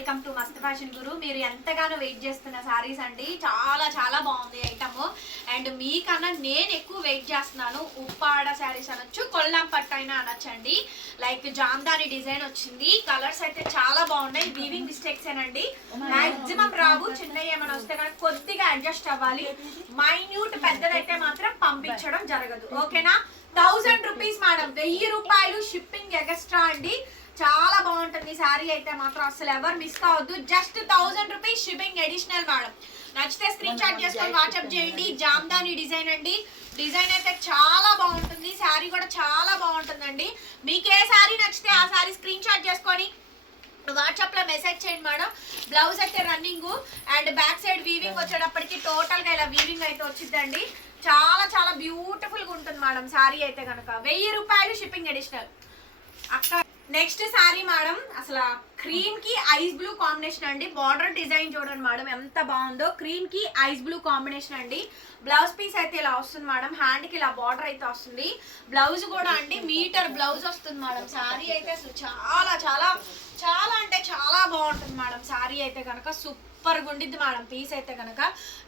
Welcome to Mast fashion guru మీరు ఎంతగానో wait చేస్తున్న సారీస్ అండి. చాలా చాలా బాగుంది ఐటమ్ అండ్ మీకన్నా నేను ఎక్కువ వెయిట్ చేస్తున్నాను ఉప్పాడ శారీస్ అనొచ్చు కొల్లాం పట్టు అయినా అనొచ్చండి. లైక్ జామ్దాని డిజైన్ వచ్చింది. కలర్స్ అయితే చాలా బాగున్నాయి. వీవింగ్ మిస్టేక్స్ ఏనండి. మాక్సిమం రావు చిన్న ఏమైనా వస్తే కనుక కొద్దిగా అడ్జస్ట్ అవ్వాలి. మైన్యూట్ పెద్దదైతే మాత్రం పంపించడం జరగదు. ఓకేనా థౌసండ్ రూపీస్ మేడం వెయ్యి రూపాయలు షిప్పింగ్ ఎక్స్ట్రా అండి. చాలా బాగుంటుంది శారీ అయితే మాత్రం అసలు ఎవరు మిస్ కావద్దు. Just thousand rupees shipping additional madam నచ్చితే స్క్రీన్ షాట్ చేసుకొని వాట్సాప్ చేయండి. జామ్దాని డిజైన్ అండి. డిజైన్ అయితే చాలా బాగుంటుంది. శారీ కూడా చాలా బాగుంటుందండి. మీకు ఏ శారీ నచ్చితే ఆ శారీ స్క్రీన్ షాట్ చేసుకొని వాట్సాప్లో మెసేజ్ చేయండి మేడం బ్లౌజ్ అయితే running and back side weaving వచ్చేటప్పటికి టోటల్గా ఇలా వీవింగ్ అయితే వచ్చిందండి చాలా చాలా బ్యూటిఫుల్గా ఉంటుంది మేడం శారీ అయితే కనుక వెయ్యి రూపాయలు షిప్పింగ్ అడిషనల్ అక్క నెక్స్ట్ శారీ మేడం అసలు క్రీమ్కి ఐస్ బ్లూ కాంబినేషన్ అండి. బార్డర్ డిజైన్ చూడండి మేడం ఎంత బాగుందో. క్రీమ్కి ఐస్ బ్లూ కాంబినేషన్ అండి. బ్లౌజ్ పీస్ అయితే ఇలా వస్తుంది మేడం. హ్యాండ్కి ఇలా బార్డర్ అయితే వస్తుంది. బ్లౌజ్ కూడా అండి మీటర్ బ్లౌజ్ వస్తుంది మేడం. శారీ అయితే అసలు చాలా చాలా చాలా అంటే చాలా బాగుంటుంది మేడం. శారీ అయితే కనుక సూపర్ ఉండిద్ది మేడం. పీస్ అయితే కనుక.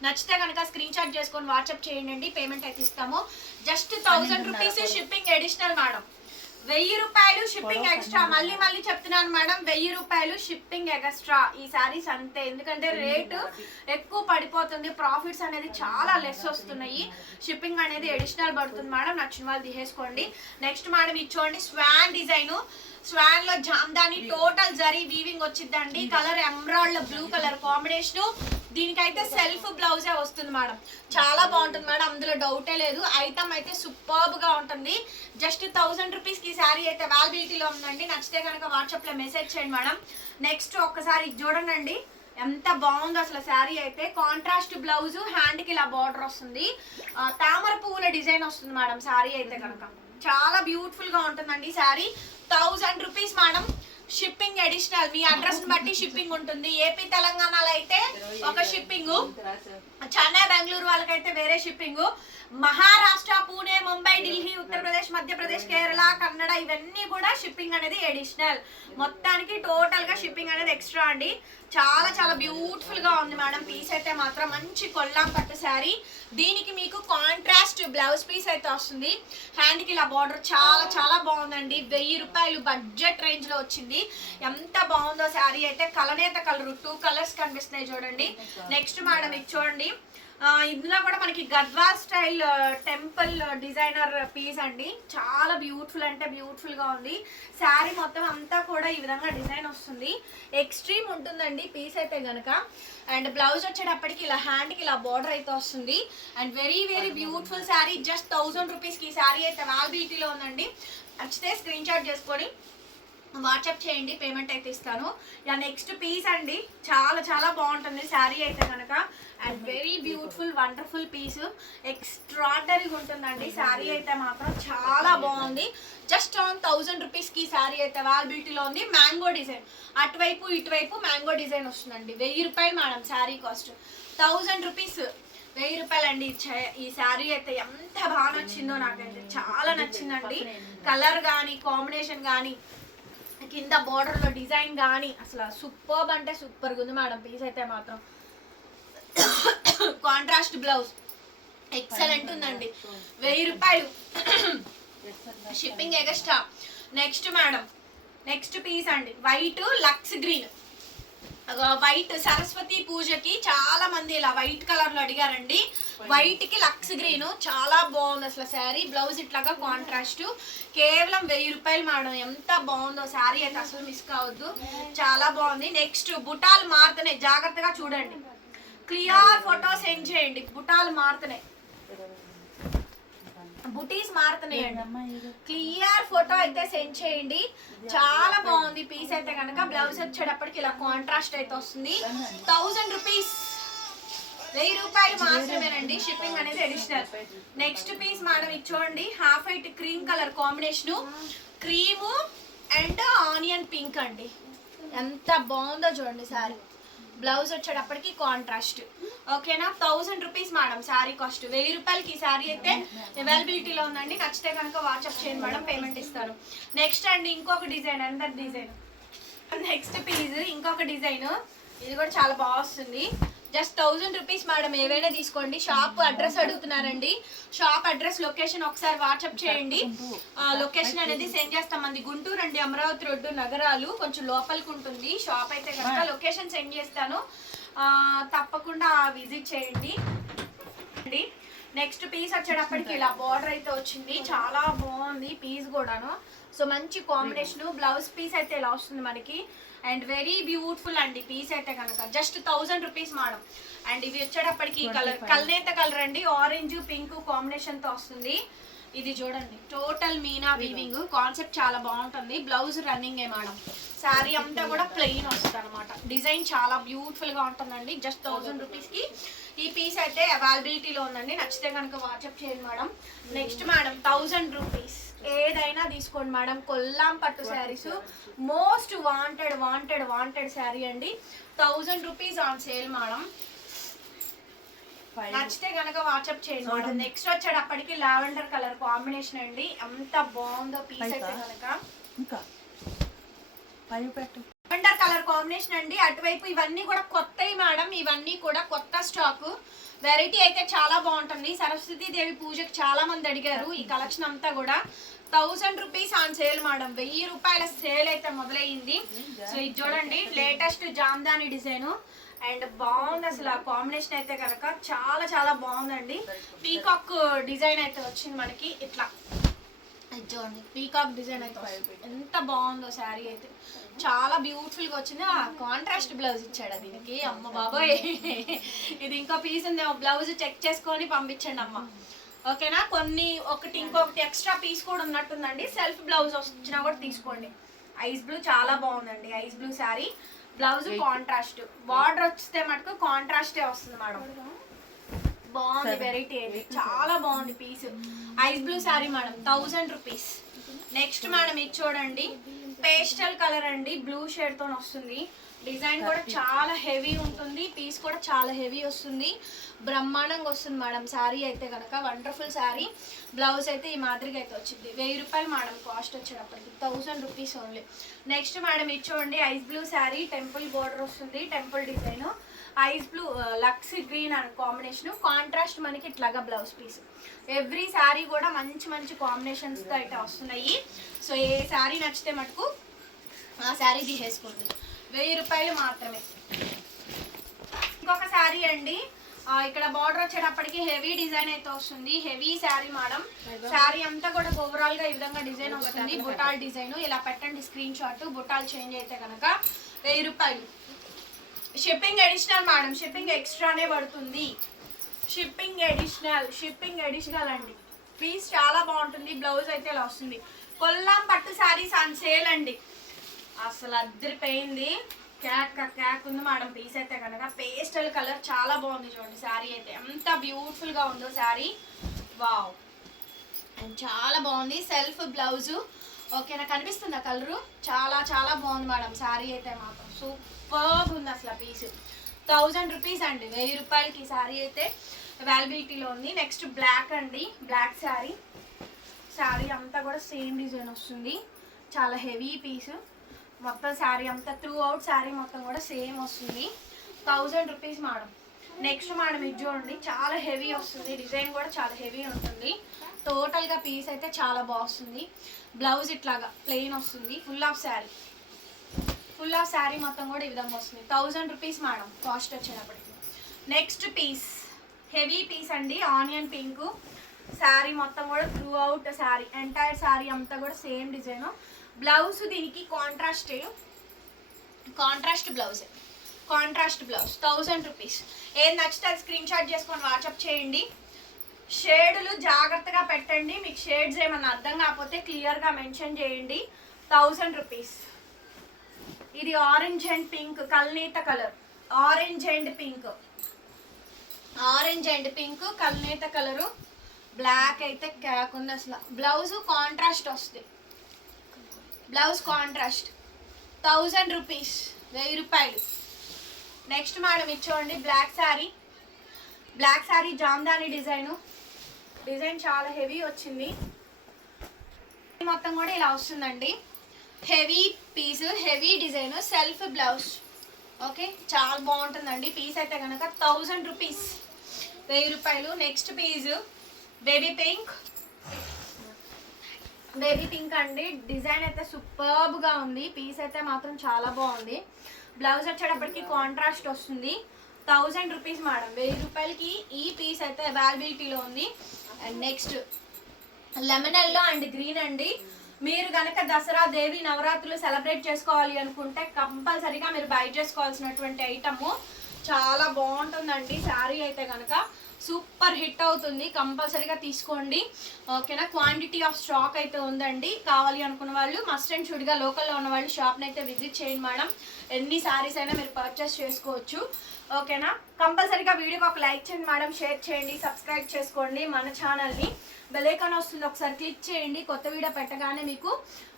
నచ్చితే కనుక స్క్రీన్ షాట్ చేసుకొని వాట్సాప్ చేయండి. పేమెంట్ అయితే ఇస్తాము. Just thousand rupees shipping additional madam. వెయ్యి రూపాయలు షిప్పింగ్ ఎక్స్ట్రా మళ్ళీ మళ్ళీ చెప్తున్నాను మేడం వెయ్యి రూపాయలు షిప్పింగ్ ఎక్స్ట్రా ఈ సారీస్ అంతే. ఎందుకంటే రేటు ఎక్కువ పడిపోతుంది. ప్రాఫిట్స్ అనేది చాలా లెస్ వస్తున్నాయి. షిప్పింగ్ అనేది అడిషనల్ పడుతుంది మేడం. నచ్చిన వాళ్ళు తీసేసుకోండి. నెక్స్ట్ మేడం ఇచ్చోండి. స్వాన్ డిజైన్ స్వాన్లో జామ్దాని టోటల్ జరీ వీవింగ్ వచ్చిందండి colour emerald blue colour combination దీనికైతే సెల్ఫ్ బ్లౌజే వస్తుంది మేడం. చాలా బాగుంటుంది మేడం అందులో డౌటే లేదు. ఐటమ్ అయితే సూపర్బ్గా ఉంటుంది. జస్ట్ థౌసండ్ రూపీస్కి శారీ అయితే అవైలబిలిటీలో ఉందండి. నచ్చితే కనుక వాట్సాప్లో మెసేజ్ చేయండి మేడం. నెక్స్ట్ ఒక్కసారి చూడండి ఎంత బాగుందో అసలు శారీ అయితే. కాంట్రాస్ట్ బ్లౌజ్ హ్యాండ్కి ఇలా బార్డర్ వస్తుంది. తామర పువ్వుల డిజైన్ వస్తుంది మేడం శారీ అయితే కనుక. చాలా బ్యూటిఫుల్గా ఉంటుందండి sari thousand rupees madam. Shipping additional మీ అడ్రస్ బట్టి షిప్పింగ్ ఉంటుంది. ఏపీ తెలంగాణలో అయితే ఒక షిప్పింగ్. చెన్నై బెంగళూరు వాళ్ళకైతే వేరే షిప్పింగ్ మహారాష్ట్ర పూణే ముంబై ఢిల్లీ ఉత్తరప్రదేశ్ మధ్యప్రదేశ్ కేరళ కన్నడ ఇవన్నీ కూడా షిప్పింగ్ అనేది అడిషనల్ మొత్తానికి టోటల్గా షిప్పింగ్ అనేది ఎక్స్ట్రా అండి. చాలా చాలా బ్యూటిఫుల్గా ఉంది మేడం పీస్ అయితే మాత్రం మంచి కొల్లాం పట్టు శారీ. దీనికి మీకు కాంట్రాస్ట్ బ్లౌజ్ పీస్ అయితే వస్తుంది. హ్యాండ్కి ఇలా బార్డర్ చాలా చాలా బాగుందండి. వెయ్యి రూపాయలు బడ్జెట్ రేంజ్లో వచ్చింది. ఎంత బాగుందో శారీ అయితే కలనేత కలర్ టూ కలర్స్ కనిపిస్తున్నాయి చూడండి. నెక్స్ట్ మేడం ఇది చూడండి. ఇందులో కూడా మనకి Gadwal style temple designer piece అండి. చాలా బ్యూటిఫుల్ అంటే బ్యూటిఫుల్గా ఉంది. శారీ మొత్తం అంతా కూడా ఈ విధంగా డిజైన్ వస్తుంది. ఎక్స్ట్రీమ్ ఉంటుందండి పీస్ అయితే గనక. అండ్ బ్లౌజ్ వచ్చేటప్పటికి ఇలా హ్యాండ్కి ఇలా బార్డర్ అయితే వస్తుంది. And very very beautiful sari. Just thousand రూపీస్కి శారీ అయితే అవైలబిలిటీలో ఉందండి. నచ్చితే స్క్రీన్ షాట్ చేసుకొని వాట్సాప్ చేయండి పేమెంట్ అయితే ఇస్తాను. యా నెక్స్ట్ పీస్ అండి. చాలా చాలా బాగుంటుంది. శారీ అయితే కనుక and very beautiful wonderful piece ఎక్స్ట్రాడనరీగా ఉంటుందండి. శారీ అయితే మాత్రం చాలా బాగుంది. జస్ట్ ఆన్ థౌజండ్ రూపీస్కి శారీ అయితే అవైలబిలిటీలో ఉంది. మ్యాంగో డిజైన్ అటువైపు ఇటువైపు మ్యాంగో డిజైన్ వస్తుందండి. వెయ్యి రూపాయలు madam sari cost thousand rupees వెయ్యి రూపాయలు అండి. ఈ శారీ అయితే ఎంత బాగా నచ్చిందో నాకైతే చాలా నచ్చిందండి. కలర్ కానీ కాంబినేషన్ కానీ కింద border లో డిజైన్ కానీ అసలు సూపర్బ్ అంటే సూపర్గా ఉంది మేడం. పీస్ అయితే మాత్రం. కాంట్రాస్ట్ బ్లౌజ్ ఎక్సలెంట్ ఉందండి. వెయ్యి రూపాయలు. Shipping extra next madam. Next piece అండి. వైట్ లక్స్ గ్రీన్ వైట్ సరస్వతి పూజకి చాలా మంది ఇలా వైట్ కలర్లో అడిగారండి. వైట్కి లక్స్ గ్రీన్ చాలా బాగుంది అసలు శారీ. బ్లౌజ్ ఇట్లాగా కాంట్రాస్ట్ కేవలం వెయ్యి రూపాయలు మేడం. ఎంత బాగుందో శారీ అయితే అసలు మిస్ కావద్దు. చాలా బాగుంది. నెక్స్ట్ బుటాలు మారుతున్నాయి జాగ్రత్తగా చూడండి. క్లియర్ ఫోటో సెండ్ చేయండి. బుటాలు మారుతున్నాయి బుటీస్ మారుతున్నాయండి క్లియర్ ఫోటో అయితే సెండ్ చేయండి. చాలా బాగుంది పీస్ అయితే కనుక బ్లౌజ్ వచ్చేటప్పటికి ఇలా కాంట్రాస్ట్ అయితే వస్తుంది. Thousand rupees. వెయ్యి రూపాయలు మాత్రమేనండి. షిప్పింగ్ అనేది అడిషనల్ నెక్స్ట్ పీస్ మేడం చూడండి. Half white cream colour combination cream and onion pink అండి. ఎంత బాగుందో చూడండి సారీ. బ్లౌజ్ వచ్చేటప్పటికి కాంట్రాస్ట్ ఓకేనా? Thousand rupees madam sari cost వెయ్యి రూపాయలకి ఈ శారీ అయితే అవైలబిలిటీలో ఉందండి. నచ్చితే కనుక వాట్సాప్ చేయండి మేడం పేమెంట్ ఇస్తాను నెక్స్ట్ అండి ఇంకొక డిజైన్ అందరి డిజైన్ నెక్స్ట్ పీస్ ఇంకొక డిజైన్ ఇది కూడా చాలా బాగా వస్తుంది. జస్ట్ థౌజండ్ రూపీస్ మేడం ఏవైనా తీసుకోండి. షాప్ అడ్రస్ అడుగుతున్నారండి. షాప్ అడ్రస్ లొకేషన్ ఒకసారి వాట్సాప్ చేయండి. లొకేషన్ అనేది సెండ్ చేస్తాం. అండి గుంటూరు అండి అమరావతి రోడ్డు నగరాలు కొంచెం లోపలికి ఉంటుంది. షాప్ అయితే కనుక లొకేషన్ సెండ్ చేస్తాను. తప్పకుండా విజిట్ చేయండి. అండి నెక్స్ట్ పీస్ వచ్చేటప్పటికి ఇలా బార్డర్ అయితే వచ్చింది. చాలా బాగుంది పీస్ కూడాను. సో మంచి కాంబినేషన్. బ్లౌజ్ పీస్ అయితే ఇలా వస్తుంది మనకి. అండ్ వెరీ బ్యూటిఫుల్ అండి పీస్ అయితే కనుక. Just thousand rupees madam. And ఇవి వచ్చేటప్పటికి కలర్ కల్నేత కలర్ అండి. ఆరెంజ్ పింక్ కాంబినేషన్తో వస్తుంది. ఇది చూడండి. టోటల్ మీనా వీవింగ్ కాన్సెప్ట్ చాలా బాగుంటుంది. బ్లౌజ్ రన్నింగ్ ఏ మేడం. శారీ అంతా కూడా ప్లెయిన్ వస్తుంది అనమాట. డిజైన్ చాలా బ్యూటిఫుల్గా ఉంటుందండి. జస్ట్ థౌసండ్ రూపీస్కి. ఈ పీస్ అయితే అవైలబిలిటీలో ఉందండి. నచ్చితే కనుక వాట్సాప్ చేయండి madam. Next madam thousand rupees. ఏదైనా తీసుకోండి మేడం. కొల్లాం పట్టు saris. Most wanted wanted wanted sari అండి. Thousand rupees on sale madam. నచ్చితే కనుక వాట్సాప్ చేయండి నెక్స్ట్ వచ్చేటప్పటికి లావెండర్ కలర్ కాంబినేషన్ అండి. ఎంత బాగుందో పీస్ అయితే కనుక ఇంకా? పైన పెట్టు. లావెండర్ కలర్ కాంబినేషన్ అండి. అటువైపు ఇవన్నీ కూడా కొత్తవి మేడం ఇవన్నీ కూడా కొత్త స్టాక్ వెరైటీ అయితే చాలా బాగుంటుంది. సరస్వతి దేవి పూజకి చాలా మంది అడిగారు ఈ కలెక్షన్ అంతా కూడా. Thousand rupees on sale madam వెయ్యి రూపాయల సేల్ అయితే మొదలైంది సో ఇది చూడండి. Latest Jamdani design. అండ్ బాగుంది అసలు ఆ కాంబినేషన్ అయితే కనుక చాలా చాలా బాగుందండి. పీకాక్ డిజైన్ అయితే వచ్చింది మనకి. ఇట్లా. చూడండి పీకాక్ డిజైన్ అయితే. ఎంత బాగుందో శారీ అయితే. చాలా బ్యూటిఫుల్గా వచ్చింది. ఆ కాంట్రాస్ట్ బ్లౌజ్ ఇచ్చాడు దీనికి. అమ్మ బాబోయ్. ఇది ఇంకో పీస్ ఉంది. బ్లౌజ్ చెక్ చేసుకొని పంపించండి అమ్మ. ఓకేనా? కొన్ని ఒకటి ఇంకొకటి ఎక్స్ట్రా పీస్ కూడా ఉన్నట్టుందండి. సెల్ఫ్ బ్లౌజ్ వచ్చినా కూడా తీసుకోండి. ఐస్ బ్లూ చాలా బాగుందండి. Ice blue sari. Blouse contrast border వస్తే మటుకు కాంట్రాస్టే వస్తుంది మేడం బాగుంది వెరైటీ అండి చాలా బాగుంది piece ice blue sari madam thousand rupees next madam ఇది చూడండి. పేస్టల్ కలర్ అండి. బ్లూ షేడ్తో వస్తుంది. డిజైన్ కూడా చాలా హెవీ ఉంటుంది. పీస్ కూడా చాలా హెవీ వస్తుంది. బ్రహ్మాండంగా వస్తుంది మేడం శారీ అయితే కనుక వండర్ఫుల్ శారీ బ్లౌజ్ అయితే ఈ మాదిరిగా అయితే వచ్చింది. వెయ్యి రూపాయలు మేడం కాస్ట్ వచ్చేటప్పటికి. Thousand rupees only next madam ఇది చూడండి. Ice blue sari temple border వస్తుంది. టెంపుల్ డిజైన్ ఐస్ బ్లూ లక్స్ గ్రీన్ అండ్ కాంబినేషన్ కాంట్రాస్ట్ మనకి ఇట్లాగా బ్లౌజ్ పీస్ ఎవ్రీ శారీ కూడా మంచి మంచి కాంబినేషన్స్తో అయితే వస్తున్నాయి. సో ఏ శారీ నచ్చితే మటుకు ఆ శారీ తీసేసుకోండి. వెయ్యి రూపాయలు మాత్రమే. ఇంకొక శారీ అండి. ఇక్కడ బార్డర్ వచ్చేటప్పటికి హెవీ డిజైన్ అయితే వస్తుంది. హెవీ శారీ మేడం శారీ అంతా కూడా ఓవరాల్గా ఈ విధంగా డిజైన్ వస్తుంది బుటాల్ డిజైన్ ఇలా పెట్టండి స్క్రీన్ షాట్ బుటాల్ చేంజ్ అయితే కనుక వెయ్యి రూపాయలు. షిప్పింగ్ అడిషనల్ మేడం షిప్పింగ్ ఎక్స్ట్రానే పడుతుంది. షిప్పింగ్ ఎడిషనల్ షిప్పింగ్ ఎడిషనల్ అండి. పీస్ చాలా బాగుంటుంది. బ్లౌజ్ అయితే ఇలా వస్తుంది. కొల్లాం పట్టు శారీస్ ఆన్ సేల్ అండి. అసలు అద్దరిపోయింది. క్యాక్ క్యాక్ ఉంది మేడం పీస్ అయితే కనుక పేస్టల్ కలర్ చాలా బాగుంది చూడండి. శారీ అయితే ఎంత బ్యూటిఫుల్గా ఉందో శారీ వావ్ అండ్ చాలా బాగుంది. సెల్ఫ్ బ్లౌజు ఓకేనా కనిపిస్తుందా కలరు చాలా చాలా బాగుంది మేడం శారీ అయితే మాత్రం. సూపర్ ఉంది అసలు పీస్. థౌజండ్ రూపీస్ అండి. వెయ్యి రూపాయలకి శారీ అయితే అవైలబిలిటీలో ఉంది. నెక్స్ట్ బ్లాక్ అండి. బ్లాక్ శారీ శారీ అంతా కూడా సేమ్ డిజైన్ వస్తుంది. చాలా హెవీ పీస్. మొత్తం శారీ అంతా త్రూ అవుట్ శారీ మొత్తం కూడా సేమ్ వస్తుంది. Thousand rupees madam. Next madam ఇది చూడండి. చాలా హెవీ వస్తుంది. డిజైన్ కూడా చాలా హెవీ ఉంటుంది. టోటల్గా పీస్ అయితే చాలా బాగుంది. బ్లౌజ్ ఇట్లాగా ప్లెయిన్ వస్తుంది. Full of sari full of sari మొత్తం కూడా ఈ విధంగా వస్తుంది. థౌజండ్ రూపీస్ మేడం కాస్ట్ వచ్చినప్పటికి నెక్స్ట్ పీస్ హెవీ పీస్ అండి. ఆనియన్ పింక్ శారీ మొత్తం కూడా throughout sari. Entire sari అంతా కూడా సేమ్ డిజైన్ బ్లౌజ్ దీనికి contrast contrast blouse contrast blouse thousand rupees. ఏం నచ్చితే అది స్క్రీన్ షాట్ చేసుకొని వాట్సాప్ చేయండి. షేడులు జాగ్రత్తగా పెట్టండి. మీకు షేడ్స్ ఏమన్నా అర్థం కాకపోతే క్లియర్గా మెన్షన్ చేయండి. Thousand rupees. ఇది orange and pink కల్నేత colour. Orange and pink. Orange and pink కల్నేత colour. Black అయితే క్యాక్ ఉంది అసలు. బ్లౌజ్ కాంట్రాస్ట్ వస్తుంది. బ్లౌజ్ కాంట్రాస్ట్ థౌజండ్ రూపీస్ వెయ్యి రూపాయలు. Next madam ఇచ్చోండి black sari black sari jamdani design design చాలా హెవీ వచ్చింది. మొత్తం కూడా ఇలా వస్తుందండి. Heavy piece heavy design self blouse. Okay చాలా బాగుంటుందండి. పీస్ అయితే కనుక థౌజండ్ రూపీస్. వెయ్యి రూపాయలు. Next piece baby pink. Baby pink అండి. డిజైన్ అయితే సూపర్బ్గా ఉంది. పీస్ అయితే మాత్రం చాలా బాగుంది. బ్లౌజ్ వచ్చేటప్పటికి కాంట్రాస్ట్ వస్తుంది. Thousand rupees madam. వెయ్యి రూపాయలకి ఈ పీస్ అయితే అవైలబిలిటీలో ఉంది. And next lemon yellow and green అండి. మీరు కనుక దసరా దేవి నవరాత్రులు సెలబ్రేట్ చేసుకోవాలి అనుకుంటే కంపల్సరీగా మీరు బై చేసుకోవాల్సినటువంటి ఐటమ్. చాలా బాగుంటుందండి. శారీ అయితే కనుక సూపర్ హిట్ అవుతుంది. కంపల్సరీగా తీసుకోండి. ఓకేనా? క్వాంటిటీ ఆఫ్ స్టాక్ అయితే ఉందండి. కావాలి అనుకున్న వాళ్ళు మస్ట్ అండ్ షుడ్గా లోకల్లో ఉన్న వాళ్ళు షాప్ని అయితే విజిట్ చేయండి మేడం. ఎన్ని శారీస్ అయినా మీరు పర్చేస్ చేసుకోవచ్చు. ఓకేనా? కంపల్సరీగా వీడియోకి ఒక లైక్ చేయండి మేడం. షేర్ చేయండి. సబ్స్క్రైబ్ చేసుకోండి మన ఛానల్ని. బెలైకాన్ వస్తుంది. ఒకసారి క్లిక్ చేయండి. కొత్త వీడియో పెట్టగానే మీకు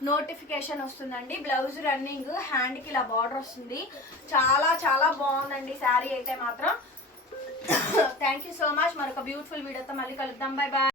నోటిఫికేషన్ వస్తుందండి. బ్లౌజ్ రన్నింగ్ హ్యాండ్కి ఇలా బార్డర్ వస్తుంది. చాలా చాలా బాగుందండి. శారీ అయితే మాత్రం. థ్యాంక్ యూ సో మచ్ మరొక బ్యూటిఫుల్ వీడియోతో మళ్ళీ కలుద్దాం. Bye bye